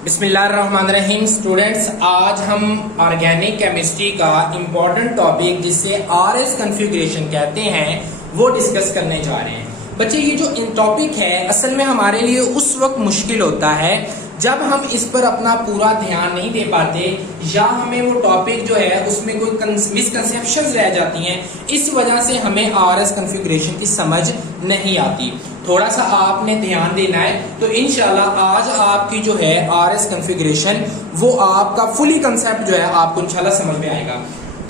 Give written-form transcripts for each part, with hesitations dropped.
बिस्मिल्लाहिर्रहमानिर्रहीम। स्टूडेंट्स, आज हम ऑर्गेनिक केमिस्ट्री का इम्पोर्टेंट टॉपिक जिसे आरएस कॉन्फ़िगरेशन कहते हैं वो डिस्कस करने जा रहे हैं। बच्चे, ये जो इन टॉपिक है असल में हमारे लिए उस वक्त मुश्किल होता है जब हम इस पर अपना पूरा ध्यान नहीं दे पाते या हमें वो टॉपिक जो है उसमें कोई मिसकंसेप्शंस रह जाती हैं। इस वजह से हमें आरएस कॉन्फ़िगरेशन की समझ नहीं आती। थोड़ा सा आपने ध्यान देना है तो इंशाल्लाह आज आपकी जो है आरएस कॉन्फ़िगरेशन वो आपका फुली कंसेप्ट जो है आपको इंशाल्लाह समझ में आएगा।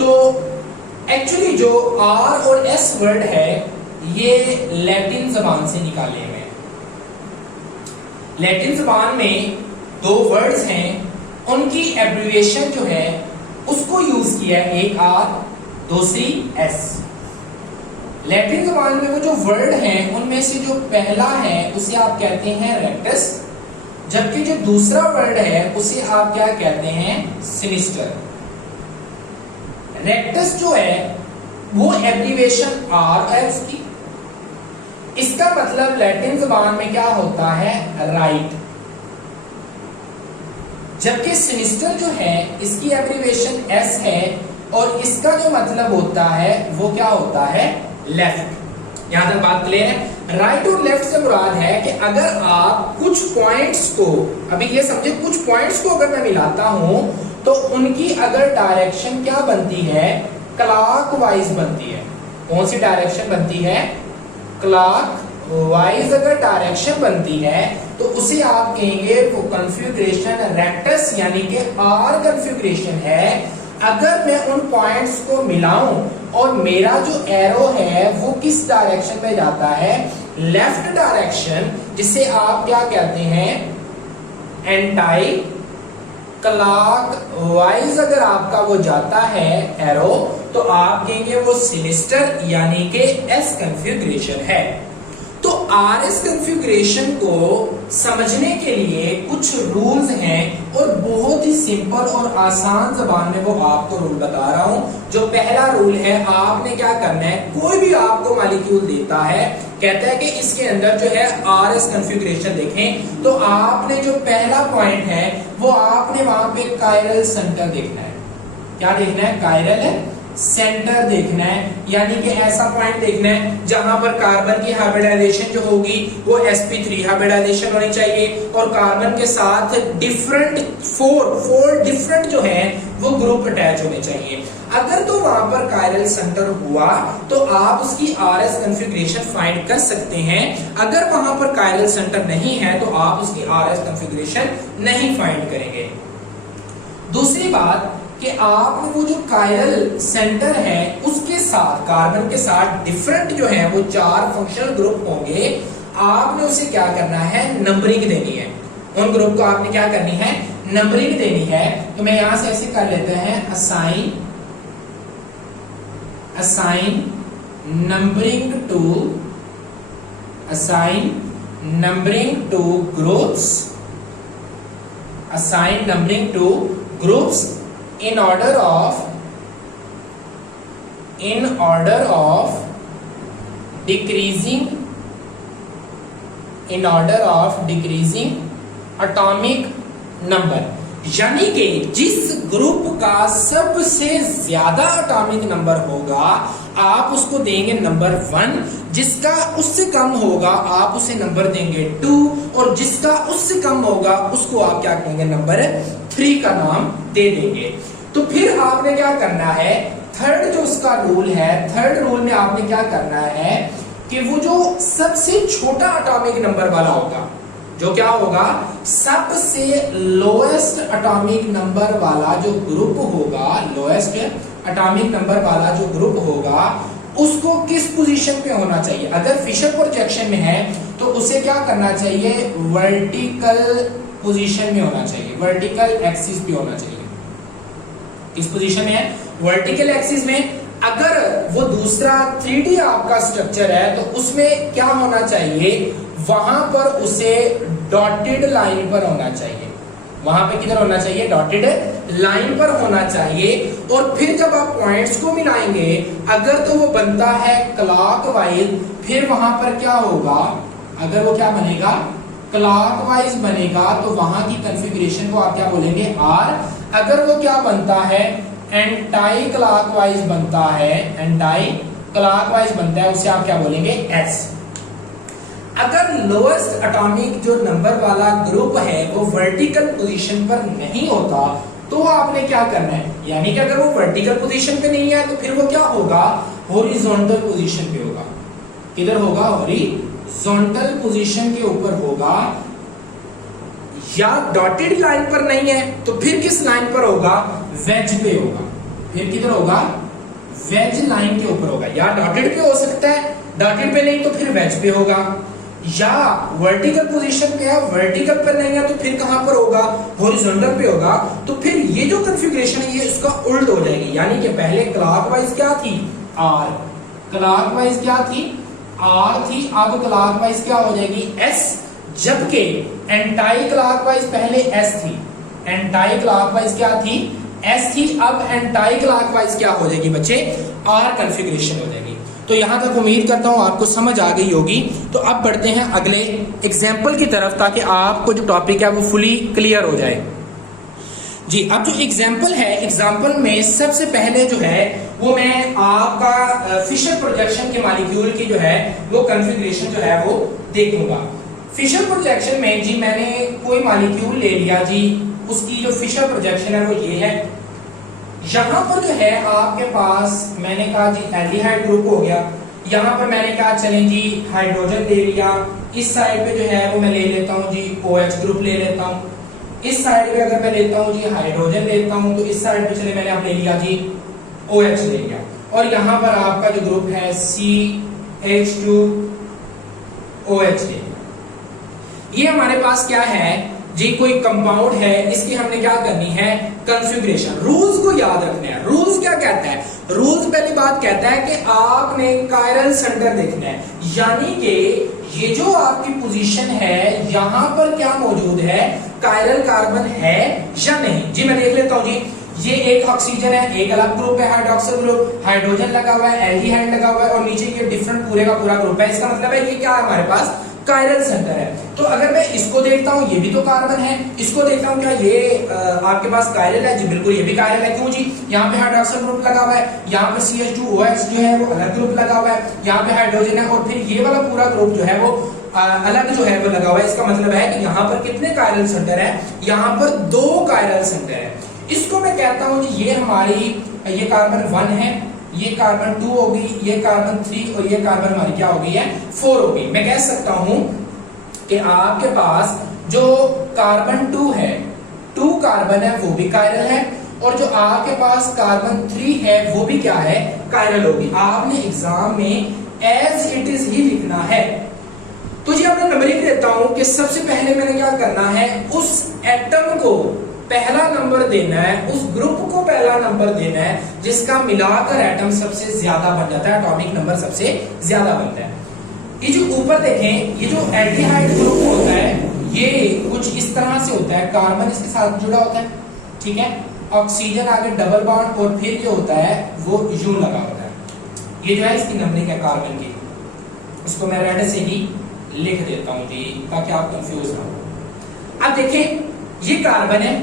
तो एक्चुअली जो आर और एस वर्ड है ये लैटिन जबान से निकाले हुए हैं। लैटिन जबान में दो वर्ड्स हैं, उनकी एब्रिविएशन जो है उसको यूज किया है, एक आर दूसरी एस। लैटिन जबान में वो जो वर्ड हैं उनमें से जो पहला है उसे आप कहते हैं रेक्टस, जबकि जो दूसरा वर्ड है उसे आप क्या कहते हैं, सिनिस्टर। रेक्टस जो है वो एब्रिविएशन आर है उसकी, इसका मतलब लैटिन जबान में क्या होता है, राइट। जबकि सिनिस्टर जो है इसकी एब्रिविएशन एस है और इसका जो मतलब होता है वो क्या होता है, लेफ्ट। यहां तक बात क्लियर है। राइट और लेफ्ट से मुराद है कि अगर आप कुछ पॉइंट्स को, अभी ये समझे, कुछ पॉइंट्स को अगर मैं मिलाता हूं तो उनकी अगर डायरेक्शन क्या बनती है, क्लॉकवाइज बनती है। कौन सी डायरेक्शन बनती है, क्लॉकवाइज अगर डायरेक्शन बनती है तो उसे आप कहेंगे वो कॉन्फ़िगरेशन रेक्टस यानी कि आर कॉन्फ़िगरेशन है। अगर मैं उन पॉइंट्स को मिलाऊं और मेरा जो एरो है वो किस डायरेक्शन में जाता है, लेफ्ट डायरेक्शन, जिसे आप क्या कहते हैं, एंटी क्लॉकवाइज अगर आपका वो जाता है एरो तो आप कहेंगे वो सिनिस्टर यानी कि एस कॉन्फ़िगरेशन है। तो आरएस कॉन्फ़िगरेशन को समझने के लिए कुछ रूल्स हैं और बहुत ही सिंपल और आसान जबान में वो आपको रूल बता रहा हूं। जो पहला रूल है, आपने क्या करना है, कोई भी आपको मॉलिक्यूल देता है, कहता है कि इसके अंदर जो है आरएस कॉन्फ़िगरेशन देखें, तो आपने जो पहला पॉइंट है वो आपने वहां पे कायरल सेंटर देखना है। क्या देखना है, कायरल सेंटर देखना है, यानी कि ऐसा पॉइंट देखना है जहां पर कार्बन की हाइब्रिडाइजेशन जो होगी वो sp3 हाइब्रिडाइजेशन होनी चाहिए और कार्बन के साथ डिफरेंट फोर डिफरेंट जो है वो ग्रुप अटैच होने चाहिए। अगर तो वहां पर कायरल सेंटर हुआ तो आप उसकी आरएस कॉन्फ़िगरेशन फाइंड कर सकते हैं। अगर वहां पर कायरल सेंटर नहीं है तो आप उसकी आरएस कॉन्फ़िगरेशन नहीं फाइंड करेंगे। दूसरी बात कि आप वो जो कायरल सेंटर है उसके साथ, कार्बन के साथ डिफरेंट जो है वो चार फंक्शनल ग्रुप होंगे, आपने उसे क्या करना है, नंबरिंग देनी है। उन ग्रुप को आपने क्या करनी है, नंबरिंग देनी है। तो मैं यहां से ऐसे कर लेते हैं, assign numbering two groups, assign numbering two groups in order of decreasing atomic number, यानी कि जिस ग्रुप का सबसे ज्यादा एटॉमिक नंबर होगा आप उसको देंगे नंबर 1, जिसका उससे कम होगा आप उसे नंबर देंगे 2 और जिसका उससे कम होगा उसको आप क्या कहेंगे, नंबर 3 का नाम दे देंगे। तो फिर आपने क्या करना है, थर्ड जो उसका रूल है, थर्ड रूल में आपने क्या करना है कि वो जो सबसे छोटा एटॉमिक नंबर वाला होगा, जो क्या होगा, सबसे लोएस्ट एटॉमिक नंबर वाला जो ग्रुप होगा, लोएस्ट एटॉमिक नंबर वाला जो ग्रुप होगा उसको किस पोजीशन पे होना चाहिए। अगर फिशर प्रोजेक्शन में है तो उसे क्या करना चाहिए, वर्टिकल पोजीशन में होना चाहिए, वर्टिकल एक्सिस पे होना चाहिए। किस पोजीशन में है, वर्टिकल एक्सिस में। अगर वो दूसरा 3D आपका स्ट्रक्चर है तो उसमें क्या होना चाहिए, वहां पर उसे डॉटेड लाइन पर होना चाहिए। वहां पे किधर होना चाहिए, डॉटेड लाइन पर होना चाहिए। और फिर जब आप पॉइंट्स को मिलाएंगे अगर तो वो बनता है क्लॉकवाइज, फिर वहां पर क्या होगा, अगर वो क्या बनेगा, क्लॉकवाइज बनेगा तो वहां की कॉन्फ़िगरेशन को आप क्या बोलेंगे आर। अगर वो क्या बनता है एंटी क्लॉकवाइज बनता है, एंटी क्लॉकवाइज बनता है, उसे आप क्या बोलेंगे एस। अगर लोएस्ट एटॉमिक जो नंबर वाला ग्रुप है वो वर्टिकल पोजीशन पर नहीं होता तो आपने क्या करना है, यानी कि अगर वो वर्टिकल पोजीशन पे नहीं है तो फिर वो क्या होगा, हॉरिजॉन्टल पोजीशन पे होगा। किधर होगा, हॉरिजॉन्टल पोजीशन के ऊपर होगा, या डॉटेड लाइन पर नहीं है तो फिर किस लाइन पर होगा, वेज पे होगा। फिर किधर होगा, वेज लाइन के ऊपर होगा। या डॉटेड पे हो सकता है, डॉटेड पे नहीं तो फिर वेज पे होगा, या वर्टिकल पोजीशन पे है, वर्टिकल पर नहीं है तो फिर कहां पर होगा, हॉरिजॉन्टल पे होगा। तो फिर ये जो कॉन्फ़िगरेशन है ये इसका उल्ट हो जाएगी, यानी कि पहले क्लॉकवाइज क्या थी, आर, क्लॉकवाइज क्या थी, आर थी, अब क्लॉकवाइज क्या हो जाएगी, एस। जबकि एंटी क्लॉकवाइज पहले एस थी, एंटी क्लॉकवाइज क्या थी, एस थी, अब एंटी क्लॉकवाइज क्या हो जाएगी बच्चे, आर कॉन्फ़िगरेशन हो जाएगी। तो यहां तक उम्मीद करता हूं आपको समझ आ गई होगी। तो अब बढ़ते हैं अगले एग्जाम्पल की तरफ ताकि आपको जो टॉपिक है वो फुली क्लियर हो जाए। जी, अब जो एग्जाम्पल है, एग्जाम्पल में सबसे पहले जो है वो मैं आपका फिशर प्रोजेक्शन के मॉलिक्यूल की जो है वो कॉन्फ़िगरेशन जो है वो देखूंगा। फिशर प्रोजेक्शन में जी मैंने कोई मॉलिक्यूल ले लिया जी, उसकी जो फिशर प्रोजेक्शन है वो ये है। यहां पर जो है आपके पास मैंने कहा जी एल्डिहाइड ग्रुप हो गया, यहां पर मैंने कहा चलें जी हाइड्रोजन ले लिया, इस साइड पे जो है वो मैं ले लेता हूं जी OH ग्रुप ले लेता हूं, इस साइड पे अगर मैं लेता हूं जी हाइड्रोजन लेता हूं तो इस साइड पे चले मैंने अब ले लिया जी OH ले लिया, और यहां पर आपका जो ग्रुप है CH2OH ले लिया। ये हमारे पास क्या है जी, कोई कंपाउंड है, इसकी हमने क्या करनी है कॉन्फ़िगरेशन। रूल्स को याद रखना है। रूल्स क्या कहता है, रूल्स पहली बात कहता है कि आपने कायरल सेंटर देखना है, यानी कि ये जो आपकी पोजीशन है यहां पर क्या मौजूद है, कायरल कार्बन है या नहीं। जी मैं देख लेता हूं जी, ये एक ऑक्सीजन है, एक अलग ग्रुप है हाइड्रोक्सिल ग्रुप, हाइड्रोजन लगा हुआ है, एल्डिहाइड लगा हुआ है, और नीचे ये डिफरेंट पूरे का पूरा ग्रुप है। इसका मतलब है ये क्या है हमारे पास कायरल सेंटर है। तो अगर मैं इसको देखता हूं, ये भी तो कार्बन है, इसको देखता हूं क्या ये आपके पास कायरल है जी, बिल्कुल ये भी कायरल है। क्यों जी, यहाँ पे हाइड्रोक्सिल ग्रुप लगा हुआ है, यहाँ पे CH2OH जो है वो अलग ग्रुप लगा हुआ है, यहाँ पे हाइड्रोजन है, और फिर ये वाला पूरा ग्रुप जो है वो अलग जो है वो लगा हुआ है। इसका मतलब है कि यहाँ पर कितने कायरल सेंटर है, यहाँ पर 2 कायरल सेंटर है। इसको मैं कहता हूं जी ये हमारी, ये कार्बन 1 है, ये कार्बन 2 होगी, ये कार्बन 3, और ये कार्बन हमारी क्या हो गई है 4 होगी। मैं कह सकता हूं कि आपके पास जो कार्बन 2 है, 2 कार्बन है वो भी कायरल है, और जो आपके पास कार्बन 3 है वो भी क्या है कायरल होगी। आपने एग्जाम में एज इट इज ही लिखना है। तो जी अब मैं नंबरिंग देता हूं कि सबसे पहले मैंने क्या करना है, उस एटम को पहला नंबर देना है, उस ग्रुप को पहला नंबर देना है जिसका मिलाकर एटम सबसे ज्यादा बन जाता है, एटॉमिक नंबर सबसे ज्यादा बनता है। ये जो ऊपर देखें, ये जो एल्डिहाइड ग्रुप होता है ये कुछ इस तरह से होता है, कार्बन इसके साथ जुड़ा होता है, ठीक है, ऑक्सीजन आगे डबल बॉन्ड, और फिर जो होता है वो U लगा होता है। ये जो है इसकी नंबरिंग है कार्बन की, इसको मैं रेड से ही लिख देता हूं जी ताकि आप कंफ्यूज ना हो। अब देखें ये कार्बन है,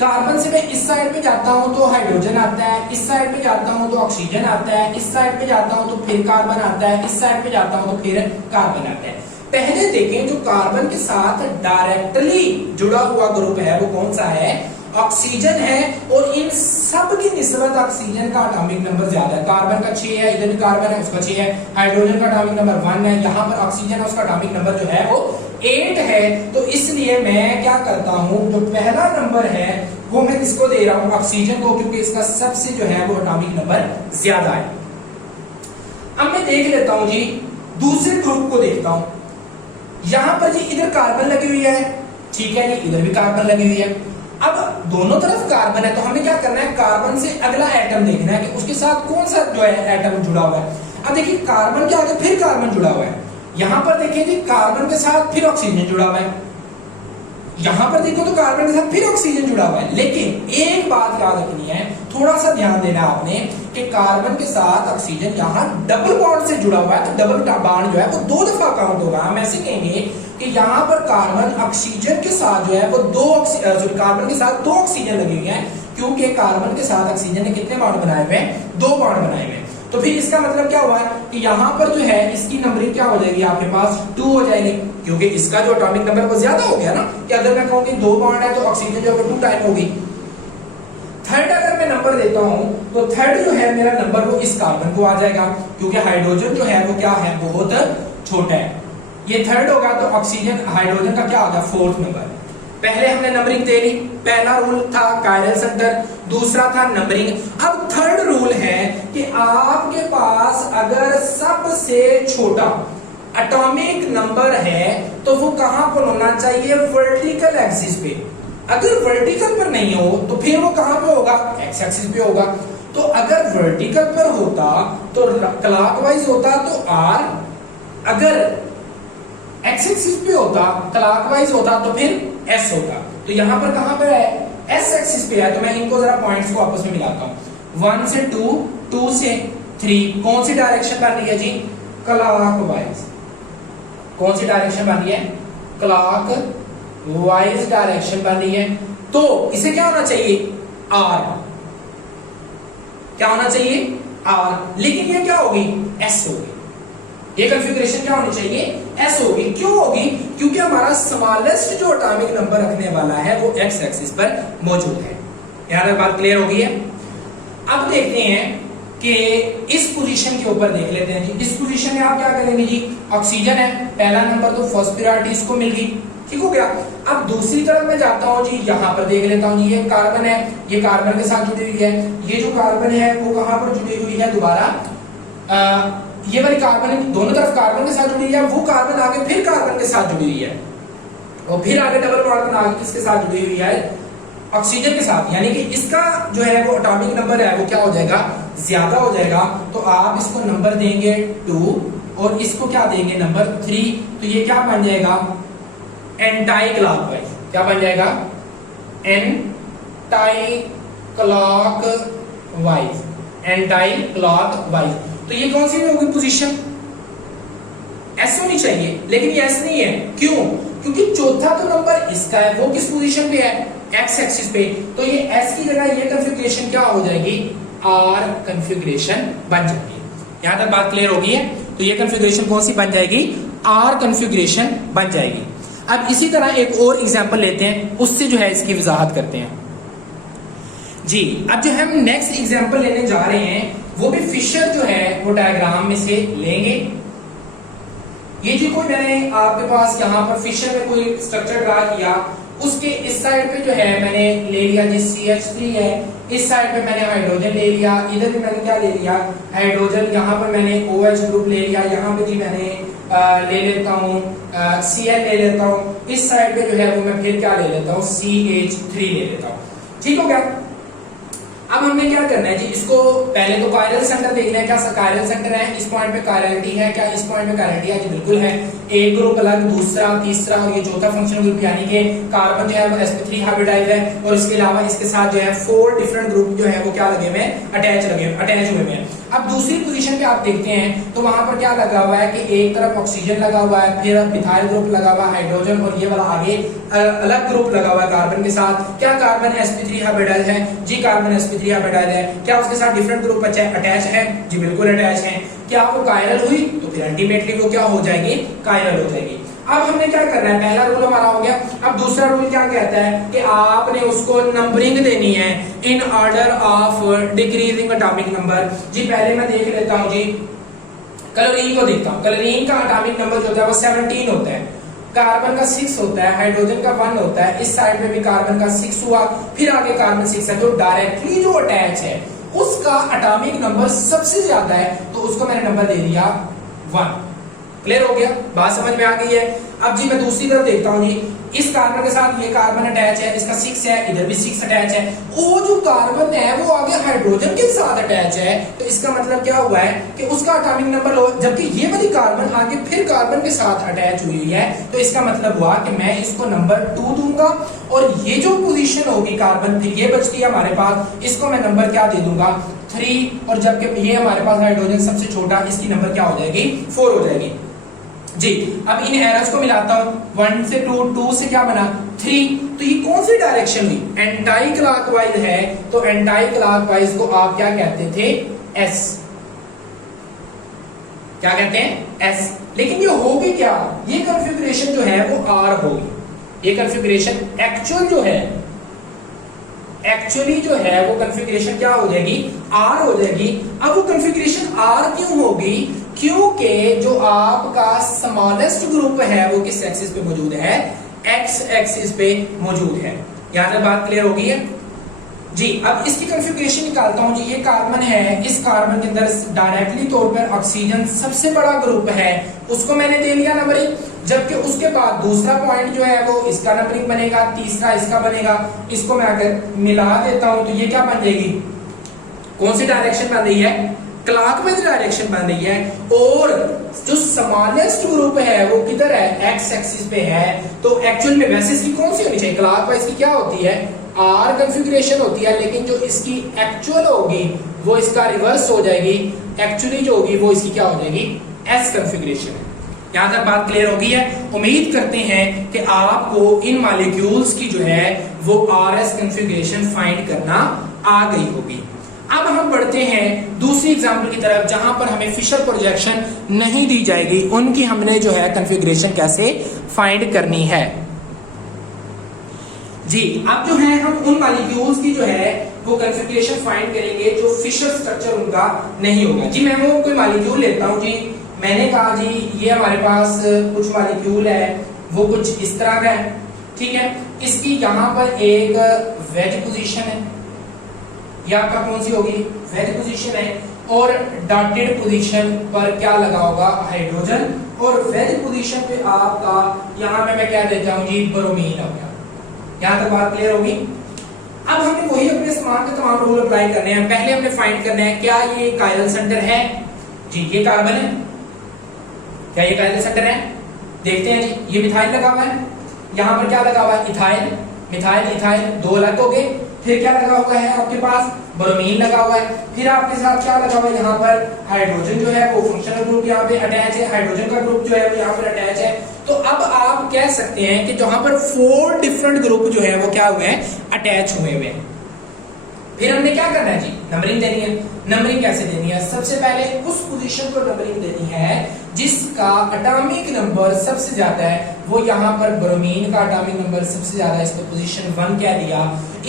कार्बन से मैं इस साइड पे जाता हूं तो हाइड्रोजन आता है, इस साइड पे जाता हूं तो ऑक्सीजन आता है, इस साइड पे जाता हूं तो फिर कार्बन आता है, इस साइड पे जाता हूं तो फिर कार्बन आता है। पहले देखें जो कार्बन के साथ डायरेक्टली जुड़ा हुआ ग्रुप है वो कौन सा है, ऑक्सीजन है, और इन सब की निस्बत ऑक्सीजन का एटॉमिक नंबर ज्यादा है। कार्बन का 6 है, इधर भी कार्बन है उसका 6 है, हाइड्रोजन का एटॉमिक नंबर 1 है, यहाँ पर ऑक्सीजन है उसका एटॉमिक नंबर जो है वो 8 है। तो इसलिए मैं क्या करता हूं, जो पहला नंबर है वो मैं किसको दे रहा हूं, ऑक्सीजन को, क्योंकि इसका सबसे जो है वो एटॉमिक नंबर ज्यादा है। अब मैं देख लेता हूं जी दूसरे ग्रुप को देखता हूं, यहां पर जी इधर कार्बन लगी हुई है, ठीक है जी, इधर भी कार्बन लगी हुई है। अब दोनों तरफ कार्बन है तो हमें क्या करना है, कार्बन से अगला एटम देखना है कि उसके साथ कौन सा जो है एटम जुड़ा हुआ है। अब देखिए कार्बन के आगे फिर कार्बन जुड़ा हुआ है, यहां पर देखिए जी कार्बन के साथ फिर ऑक्सीजन जुड़ा हुआ है, यहां पर देखो तो कार्बन के साथ फिर ऑक्सीजन जुड़ा हुआ है। लेकिन एक बात याद रखनी है, थोड़ा सा ध्यान देना आपने कि कार्बन के साथ ऑक्सीजन यहां डबल बॉन्ड से जुड़ा हुआ है, तो डबल बॉन्ड जो है वो 2 दफा काउंट होगा। हम ऐसे कहेंगे कि यहाँ पर कार्बन ऑक्सीजन के साथ जो है वो कार्बन के साथ 2 ऑक्सीजन लगी हुई है, क्योंकि कार्बन के साथ ऑक्सीजन ने कितने बॉन्ड बनाए हुए हैं? 2 बॉन्ड बनाए हुए हैं। तो फिर इसका मतलब क्या हुआ कि यहाँ पर जो है इसकी नंबरिंग क्या हो जाएगी आपके पास 2 हो जाएगी, क्योंकि इसका जो एटॉमिक नंबर वो ज्यादा हो गया ना, कि अगर मैं कहूँ कि 2 बॉन्ड है तो ऑक्सीजन जो है 2 टाइम होगी। थर्ड अगर मैं नंबर देता हूं तो थर्ड जो है मेरा नंबर वो इस कार्बन को आ जाएगा, क्योंकि हाइड्रोजन जो है वो क्या है? बहुत छोटा है। ये थर्ड होगा तो ऑक्सीजन हाइड्रोजन का क्या आ गया? 4th number. पहले हमने नंबरिंग दे ली, पहला रूल था कायरल सेंटर, दूसरा था नंबरिंग। अब थर्ड रूल है कि आपके पास अगर सबसे छोटा एटॉमिक नंबर है तो वो कहां पर होना चाहिए? वर्टिकल एक्सिस पे। अगर वर्टिकल पर नहीं हो तो फिर वो कहां पे होगा? एक्स एक्सिस पे होगा। तो अगर वर्टिकल पर होता तो क्लॉकवाइज होता तो आर, अगर एक्स एक्सिस पे होता क्लॉकवाइज होता तो फिर एस होता। तो यहां पर कहां पर है? एस एक्सिस पे है। तो मैं इनको जरा पॉइंट्स को आपस में मिलाता हूं। 1 से 2, 2 से 3, कौन सी डायरेक्शन बन रही है जी? क्लॉकवाइज। कौन सी डायरेक्शन बन रही है? क्लॉकवाइज डायरेक्शन बन रही है। तो इसे क्या होना चाहिए? आर। क्या होना चाहिए? आर। लेकिन ये क्या होगी? एस होगी। ये कॉन्फ़िगरेशन क्या होनी चाहिए? एस होगी। क्यों होगी? क्योंकि हमारा स्मॉलेस्ट जो एटॉमिक नंबर रखने वाला है वो एक्स एक्सिस पर मौजूद है। यहां तक बात क्लियर होगी है? अब देखते हैं कि इस पोजीशन के ऊपर देख लेते हैं जी। इस पोजीशन में आप क्या करेंगे जी? ऑक्सीजन है, पहला नंबर तो फर्स्ट प्रायोरिटी इसको मिल गई, ठीक हो गया। अब दूसरी तरफ मैं जाता हूं जी, यहां पर देख लेता हूं जी, ये कार्बन है, ये कार्बन के साथ जुड़ी हुई है। ये जो कार्बन है वो कहां पर जुड़ी हुई है? दोबारा ये वाली कार्बन दोनों तरफ कार्बन के साथ जुड़ी हुई है, वो कार्बन आगे फिर कार्बन के साथ जुड़ी हुई है, और फिर आगे डबल बॉन्ड आगे किसके साथ जुड़ी हुई है? ऑक्सीजन के साथ। यानी कि इसका जो है वो एटॉमिक नंबर है वो क्या हो जाएगा? ज्यादा हो जाएगा। तो आप इसको नंबर देंगे 2 और इसको क्या देंगे? नंबर 3। तो ये क्या बन जाएगा? Anti clockwise. क्या बन जाएगा? Anti clockwise. Anti clockwise. तो ये कौन सी होगी पोजीशन? एस होनी चाहिए, लेकिन ये एस नहीं है। क्यों? क्योंकि चौथा तो नंबर इसका है, वो किस पोजीशन पे है? एक्स एक्सिस पे। तो ये एस की जगह ये कॉन्फ़िगरेशन क्या हो जाएगी? आर कॉन्फ़िगरेशन बन जाएगी। यहां तक बात क्लियर होगी है? तो ये कॉन्फ़िगरेशन कौन सी बन जाएगी? आर कॉन्फ़िगरेशन बन जाएगी। अब इसी तरह एक और एग्जांपल लेते हैं, उससे जो है इसकी वजाहत करते हैं जी। अब जो हम नेक्स्ट एग्जांपल लेने जा रहे हैं वो भी फिशर जो है वो डायग्राम में से लेंगे। ये जो कोई मैंने आपके पास यहाँ पर फिशर में कोई स्ट्रक्चर ड्रा किया, उसके इस साइड पे जो है मैंने ले लिया जी CH3 है, इस साइड पे मैंने हाइड्रोजन ले लिया, इधर भी मैंने क्या ले लिया? हाइड्रोजन। यहाँ पर मैंने OH ग्रुप ले लिया, यहाँ पे जी मैंने ले लेता हूँ Cl ले लेता हूँ, इस साइड पे जो है वो मैं फिर क्या ले लेता हूँ? CH3 ले लेता हूँ। ठीक हो गया। अब हमने क्या करना है जी? इसको पहले तो कायरल सेंटर देखना है, क्या कायरल सेंटर है? इस पॉइंट पे कायरलिटी है क्या? इस पॉइंट पे कायरलिटी है जी, बिल्कुल है। एक ग्रुप अलग, दूसरा, तीसरा और ये चौथा फंक्शनल ग्रुप, यानी कि कार्बन जो है वो sp3 हाइब्रिडाइज है, और इसके अलावा इसके साथ जो है 4 डिफरेंट ग्रुप जो है वो क्या लगे हुए हैं? अटैच हुए हैं। अब दूसरी पोजीशन पे आप देखते हैं तो वहां पर क्या लगा हुआ है कि एक तरफ ऑक्सीजन लगा हुआ है, फिर मिथाइल ग्रुप लगा हुआ है, हाइड्रोजन, और ये वाला आगे अलग ग्रुप लगा हुआ है कार्बन के साथ। क्या कार्बन sp3 हाइब्रिडाइज है जी? कार्बन sp3 हाइब्रिडाइज है। क्या उसके साथ डिफरेंट ग्रुप अटैच है जी? बिल्कुल अटैच है। क्या वो कायरल हुई? तो फिर अल्टीमेटली वो क्या हो जाएगी? कायरल हो जाएगी। अब हमने क्या करना है? पहला रूल हमारा हो गया। अब दूसरा रूल क्या कहता है कि आपने उसको नंबरिंग देनी है in order of decreasing atomic number जी। पहले मैं देख लेता हूं जी, क्लोरीन को देखता हूं। क्लोरीन का एटॉमिक नंबर जो होता है वो 17 होता है, कार्बन का 6 होता है, हाइड्रोजन का 1 होता है, इस साइड में भी कार्बन का 6 हुआ, फिर आगे कार्बन 6 है। जो डायरेक्टली जो अटैच है उसका एटॉमिक नंबर सबसे ज्यादा है, तो उसको मैंने नंबर दे दिया 1। क्लियर हो गया? बात समझ में आ गई है? अब जी मैं दूसरी तरफ देखता हूं जी, इस कार्बन के साथ ये कार्बन अटैच है, इसका 6 है, इधर भी 6 अटैच है। वो जो कार्बन है वो आगे हाइड्रोजन के साथ अटैच है, तो इसका मतलब क्या हुआ है कि उसका एटॉमिक नंबर लो, जबकि ये वाली कार्बन आगे फिर कार्बन के साथ अटैच हुई है, तो इसका मतलब हुआ कि मैं इसको नंबर 2 दूंगा, और ये जो पोजीशन होगी कार्बन फिर ये बचती है हमारे पास, इसको मैं नंबर क्या दे दूंगा? 3। और जबकि ये हमारे पास हाइड्रोजन सबसे छोटा, इसकी नंबर क्या हो जाएगी? 4 हो जाएगी। जी। अब इन एरोस को मिलाता हूं, 1 से 2, 2 से क्या बना 3, तो ये कौन सी डायरेक्शन हुई, एंटाई क्लॉकवाइज है, तो एंटाई क्लॉकवाइज को आप क्या कहते थे, एस, क्या कहते हैं, एस। लेकिन ये होगी क्या, ये कॉन्फ़िगरेशन जो है वो आर होगी, ये कॉन्फ़िगरेशन एक्चुअल जो है, एक्चुअली जो है वो कॉन्फ़िगरेशन क्या हो जाएगी, आर हो जाएगी। अब वो कॉन्फ़िगरेशन आर क्यों होगी, क्योंकि जो आपका स्मॉलेस्ट ग्रुप है वो किस एक्सिस पे मौजूद है, एक्स एक्सिस पे मौजूद है। यहां तक बात क्लियर होगी है जी। अब इसकी कॉन्फ़िगरेशन निकालता हूं जी। ये कार्बन है, इस कार्बन के अंदर डायरेक्टली तौर पर ऑक्सीजन सबसे बड़ा ग्रुप है, उसको मैंने दे लिया नंबरिंग, जबकि उसके बाद दूसरा पॉइंट जो है वो इसका नंबरिंग बनेगा, तीसरा इसका बनेगा। इसको मैं अगर मिला देता हूं तो ये क्या बन जाएगी, कौन सी डायरेक्शन बन रही है, क्लॉकवाइज डायरेक्शन बन रही है। और जो स्मॉलेस्ट ग्रुप है वो किधर है, एक्स एक्सिस पे है। तो एक्चुअल में वैसे इसकी कौन सी होनी चाहिए, क्लॉकवाइज की क्या होती है, आर कॉन्फ़िगरेशन होती है, लेकिन जो इसकी एक्चुअल होगी वो इसका रिवर्स हो जाएगी, एक्चुअली जो होगी वो इसकी क्या हो जाएगी, एस कॉन्फ़िगरेशन है। यहां तक बात क्लियर हो गई है। उम्मीद करते हैं कि आपको इन मॉलिक्यूल्स की जो है वो आरएस कॉन्फ़िगरेशन फाइंड करना आ गई होगी। अब हम बढ़ते हैं दूसरी एग्जांपल की तरफ, जहां पर हमें फिशर प्रोजेक्शन नहीं दी जाएगी, उनकी हमने जो है कॉन्फ़िगरेशन कैसे फाइंड करनी है जी। अब जो है हम उन मॉलिक्यूल्स की जो है वो कॉन्फ़िगरेशन फाइंड करेंगे जो फिशर स्ट्रक्चर उनका नहीं होगा जी। मैं वो कोई मॉलिक्यूल लेता हूं जी, मैंने कहा जी ये हमारे पास कुछ मॉलिक्यूल है वो कुछ इस तरह का है, ठीक है। इसकी यहाँ पर एक वेज पोजीशन है, ये आपका कौन सी होगी, वेज पोजीशन है, और डॉटेड पोजीशन पर क्या लगा होगा, हाइड्रोजन, और वेज पोजीशन पे आपका यहाँ पे मैं क्या देता हूँ जी, ब्रोमीन हो गया। यहाँ तक बात क्लियर होगी। अब हमें वही अपने समान के तमाम रूल अप्लाई करने हैं। पहले हमने फाइंड करना है क्या ये कायरल सेंटर है जी, ये कार्बन है, क्या ये कायरल सेंटर है, देखते हैं जी। ये मिथाइल लगा हुआ है, यहाँ पर क्या लगा हुआ है, इथाइल, मिथाइल इथाइल दो अलग हो गए। फिर क्या लगा हुआ है आपके पास, ब्रोमीन लगा हुआ है। फिर आपके साथ क्या लगा हुआ है, यहाँ पर हाइड्रोजन जो है वो फंक्शनल ग्रुप यहाँ पे अटैच है, हाइड्रोजन का ग्रुप जो है वो यहाँ पर अटैच है। तो अब आप कह सकते हैं कि जहां पर 4 डिफरेंट ग्रुप जो है वो क्या हुए हैं, अटैच हुए हुए हैं। फिर हमने क्या करना है जी, नंबरिंग देनी है। नंबरिंग कैसे देनी है, सबसे पहले उस पोजीशन को नंबरिंग देनी है जिसका एटॉमिक नंबर सबसे ज्यादा है। वो यहाँ पर ब्रोमीन का एटॉमिक नंबर सबसे ज्यादा है, इसको पोजीशन 1 कह दिया।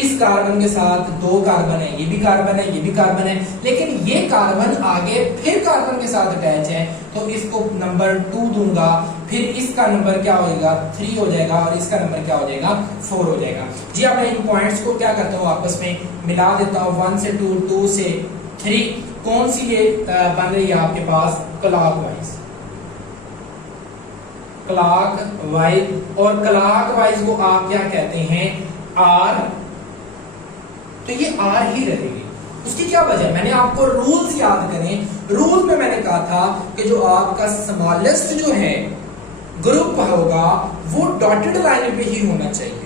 इस कार्बन के साथ 2 कार्बन है, ये भी कार्बन है, ये भी कार्बन है, लेकिन ये कार्बन आगे फिर कार्बन के साथ अटैच है, तो इसको नंबर 2 दूंगा। फिर इसका नंबर क्या हो जाएगा, 3 हो जाएगा, और इसका नंबर क्या हो जाएगा, 4 हो जाएगा जी। अब मैं इन पॉइंट्स को क्या करता हूँ, आपस में मिला देता हूँ, 1 से 2, 2 से 3। कौन सी ये बन रही है आपके पास, क्लॉकवाइज, क्लॉकवाइज, और क्लॉकवाइज को आप क्या कहते हैं, आर। तो ये आर ही रहेगी। उसकी क्या वजह है, मैंने आपको रूल्स याद करें। रूल में मैंने कहा था कि जो आपका स्मॉलेस्ट जो है ग्रुप होगा वो डॉटेड लाइन पे ही होना चाहिए।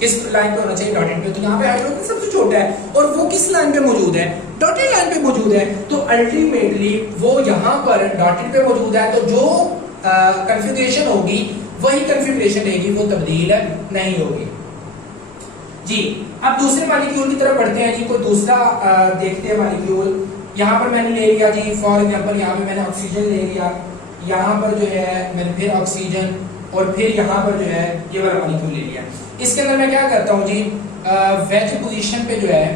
किस लाइन पे होना चाहिए, डॉटेड पे। तो यहाँ पे हाइड्रोजन सबसे छोटा है और वो किस लाइन पे मौजूद है, डॉटेड लाइन पे मौजूद है। तो अल्टीमेटली वो यहाँ पर डॉटेड पे मौजूद है, तो जो कॉन्फ़िगरेशन होगी वही कॉन्फ़िगरेशन रहेगी, वो तब्दील नहीं होगी जी। अब दूसरे मॉलिक्यूल की तरफ बढ़ते हैं जी। कोई दूसरा देखते हैं मॉलिक्यूल। यहाँ पर मैंने ले लिया जी, फॉर एग्जांपल यहाँ पे मैंने ऑक्सीजन ले लिया, यहाँ पर जो है मैंने फिर ऑक्सीजन, और फिर यहाँ पर जो है ये वाला मॉलिक्यूल ले लिया। इसके अंदर मैं क्या करता हूँ जी, वेज पोजीशन पे जो है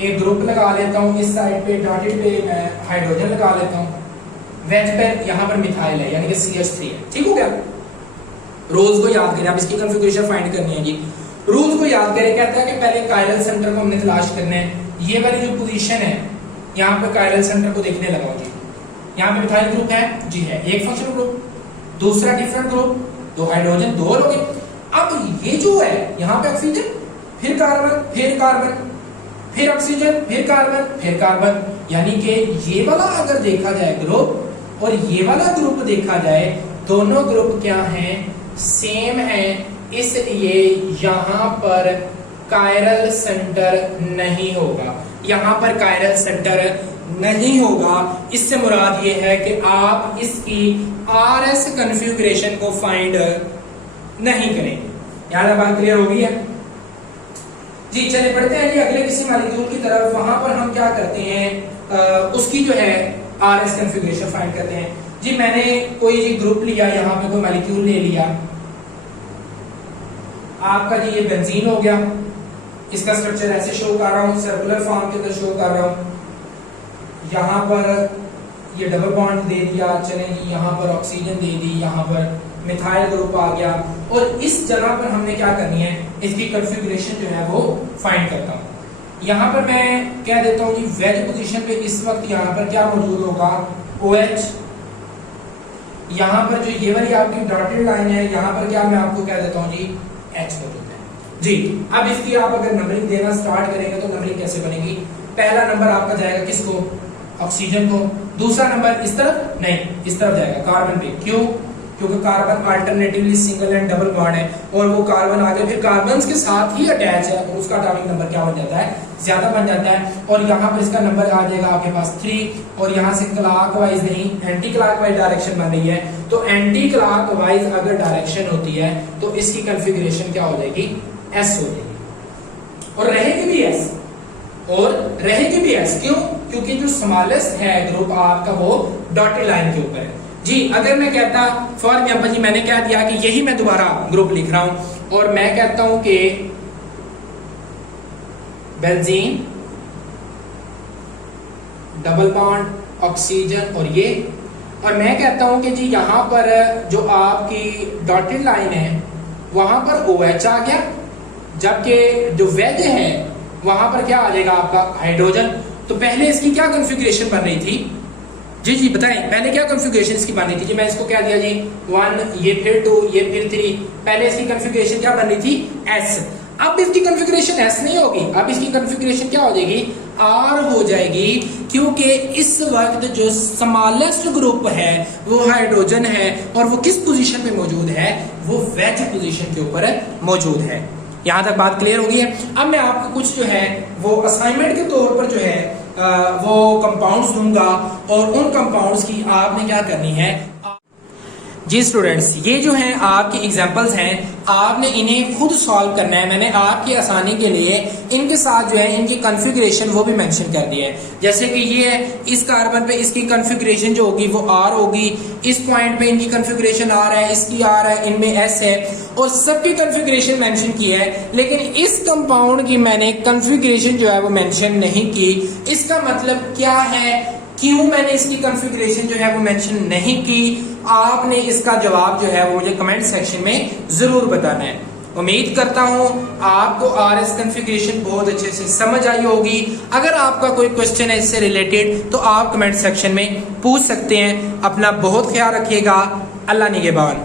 एक ग्रुप लगा लेता हूँ, इस साइड पे डॉटेड पे मैं हाइड्रोजन लगा लेता हूँ, वेज पे यहाँ पर मिथाइल है यानी कि CH3 है। ठीक हो गया। रूल्स को याद करें, आप इसकी कॉन्फ़िगरेशन फाइंड करनी है जी। रूल्स को याद करें, कहता है कि पहले कायरल सेंटर को हमने तलाश करना है। ये वाली जो पोजीशन है यहाँ पे कायरल सेंटर को देखने लगाओ जी। यहाँ पे मिथाइल ग्रुप है जी, है एक फंक्शनल ग्रुप, दूसरा डिफरेंट ग्रुप, 2 हाइड्रोजन 2 हो गए। अब ये जो है यहाँ पे ऑक्सीजन, फिर कार्बन, फिर कार्बन, फिर ऑक्सीजन, फिर कार्बन, फिर कार्बन, यानी कि ये वाला अगर देखा जाए ग्रुप और ये वाला ग्रुप देखा जाए, दोनों ग्रुप क्या हैं, सेम है। इसलिए यहाँ पर कायरल सेंटर नहीं होगा, यहाँ पर कायरल सेंटर नहीं होगा। इससे मुराद ये है कि आप इसकी RS कॉन्फ़िगरेशन को फाइंड नहीं करेंगे। यहाँ बात क्लियर हो गई है जी। चलिए पढ़ते हैं जी अगले किसी मॉलिक्यूल की तरफ। वहां पर हम क्या करते हैं, उसकी जो है RS कॉन्फ़िगरेशन फाइंड करते हैं जी। मैंने कोई जी ग्रुप लिया, यहाँ पे कोई मॉलिक्यूल ले लिया आपका जी, ये बेंजीन हो गया। इसका स्ट्रक्चर ऐसे शो कर रहा हूँ, सर्कुलर फॉर्म के अंदर शो कर रहा हूँ। यहाँ पर ये डबल बॉन्ड दे दिया, चले जी यहाँ पर ऑक्सीजन दे दी, यहाँ पर मिथाइल ग्रुप आ गया। और इस जगह पर हमने क्या करनी है, इसकी कॉन्फ़िगरेशन जो है वो फाइंड करता हूँ। यहाँ पर मैं कह देता हूँ जी वेज पोजीशन पे इस वक्त यहाँ पर क्या मौजूद होगा, OH। यहाँ पर जो ये वाली आपकी डॉटेड लाइन है, यहाँ पर क्या मैं आपको कह देता हूँ जी H मौजूद है जी। अब इसकी आप अगर नंबरिंग देना स्टार्ट करेंगे तो नंबरिंग कैसे बनेगी, पहला नंबर आपका जाएगा किसको, ऑक्सीजन को। दूसरा नंबर इस तरफ नहीं, इस तरफ जाएगा कार्बन पे। क्यों, क्योंकि carbon alternatively single and double bond है और वो कार्बन आगे फिर कार्बन के साथ ही अटैच है, और उसका एटॉमिक नंबर क्या बन जाता है, ज्यादा बन जाता है। और यहाँ पर इसका नंबर आ जाएगा आपके पास 3। और यहाँ से क्लॉकवाइज नहीं, एंटी क्लॉकवाइज डायरेक्शन बन रही है, तो एंटी क्लॉकवाइज अगर डायरेक्शन होती है तो इसकी कॉन्फ़िगरेशन क्या हो जाएगी, S हो जाएगी। और रहेगी भी S, और रहेगी भी S। क्यों, क्योंकि जो स्मॉलेस्ट है ग्रुप आपका वो डॉटेड लाइन के ऊपर है जी। अगर मैं कहता फॉर एग्जांपल जी, मैंने क्या दिया कि यही मैं दोबारा ग्रुप लिख रहा हूं और मैं कहता हूं कि बेंजीन डबल बॉन्ड ऑक्सीजन और ये, और मैं कहता हूं कि जी यहां पर जो आपकी डॉटेड लाइन है वहां पर OH आ गया, जबकि जो वेज है वहां पर क्या आ जाएगा आपका हाइड्रोजन। तो पहले इसकी क्या कॉन्फ़िगरेशन बन रही थी जी, जी बताएं पहले क्या कॉन्फ़िगरेशन इसकी बन रही थी जी। मैं इसको क्या दिया जी 1, ये फिर 2, ये फिर 3। पहले इसकी कॉन्फ़िगरेशन क्या बन रही थी, S। अब इसकी कॉन्फ़िगरेशन S नहीं होगी, अब इसकी कॉन्फ़िगरेशन क्या हो जाएगी, R हो जाएगी, क्योंकि इस वक्त जो स्मॉलेस्ट ग्रुप है वो हाइड्रोजन है और वो किस पोजीशन पे मौजूद है, वो वेज पोजीशन के ऊपर मौजूद है। यहां तक बात क्लियर हो गई है। अब मैं आपको कुछ जो है वो असाइनमेंट के तौर पर जो है वो कंपाउंड्स दूंगा और उन कंपाउंड्स की आपने क्या करनी है जी। स्टूडेंट्स ये जो हैं आपकी एग्जांपल्स हैं, आपने इन्हें खुद सॉल्व करना है। मैंने आपकी आसानी के लिए इनके साथ जो है इनकी कॉन्फ़िगरेशन वो भी मेंशन कर दी है। जैसे कि ये है, इस कार्बन पे इसकी कॉन्फ़िगरेशन जो होगी वो R होगी, इस पॉइंट पे इनकी कॉन्फ़िगरेशन R है, इसकी R है, इनमें S है, और सबकी कॉन्फ़िगरेशन मेंशन की है। लेकिन इस कंपाउंड की मैंने कॉन्फ़िगरेशन जो है वो मेंशन नहीं की। इसका मतलब क्या है, क्यों मैंने इसकी कॉन्फ़िगरेशन जो है वो मेंशन नहीं की, आपने इसका जवाब जो है वो मुझे कमेंट सेक्शन में जरूर बताना है। उम्मीद करता हूं आपको RS कॉन्फ़िगरेशन बहुत अच्छे से समझ आई होगी। अगर आपका कोई क्वेश्चन है इससे रिलेटेड तो आप कमेंट सेक्शन में पूछ सकते हैं। अपना बहुत ख्याल रखिएगा। अल्लाह निगहबान।